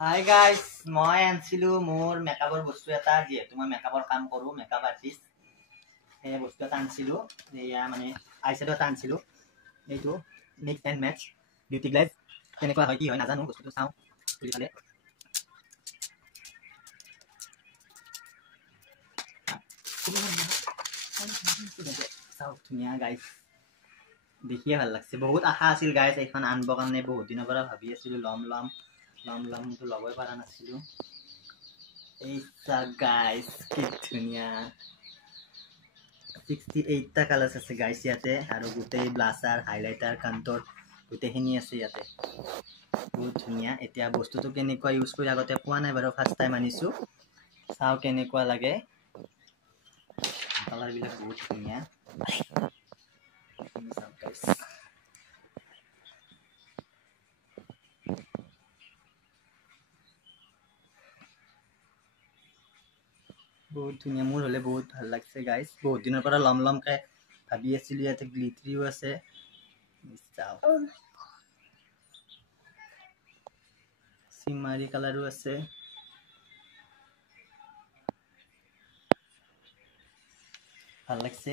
Hi guys, মই আনিছিলো মোৰ মেকআপৰ বস্তু এটা। যিহেতু মই মেকআপৰ কাম কৰো, মেকআপ আৰ্টিষ্ট, সেই বস্তু এটা আনিছিলো। এয়া মানে আইশ্যাডো এটা আনিছিলো। এইটো mix and match beauty glaze. কেনেকুৱা হয় কি হয় নাজানো, বস্তুটো চাওঁ খুলি চালে। চাওঁ, ধুনীয়া গাইজ, দেখিয়ে ভাল লাগছে। বহুত আশা আছিল গাইজ এইখন আনিবৰ কাৰণে। বহুত দিনৰ পৰা ভাবি আছিলো ল'ম কিন্তু ল'বই পৰা নাছিলো। এই গাইজ কি ধুনীয়া, 68টা কালাৰ্ছ আছে গাইজ ইয়াতে, আৰু গোটেই ব্লাছাৰ, হাইলাইটাৰ, কণ্টৰ গোটেইখিনি আছে ইয়াতে। বহুত ধুনীয়া। এতিয়া বস্তুটো কেনেকুৱা ইউজ কৰি আগতে পোৱা নাই বাৰু, ফাৰ্ষ্ট টাইম আনিছোঁ। চাওঁ কেনেকুৱা লাগে। কালাৰবিলাক বহুত ধুনীয়া। বহুত ধুনীয়া, মোৰ হ'লে বহুত ভাল লাগছে গাইজ। বহুত দিনৰ পৰা ল'মকে ভাবি আছিলোঁ। ইয়াতে গ্লিটাৰিও আছে, চিমাৰী কালাৰো আছে। ভাল লাগছে।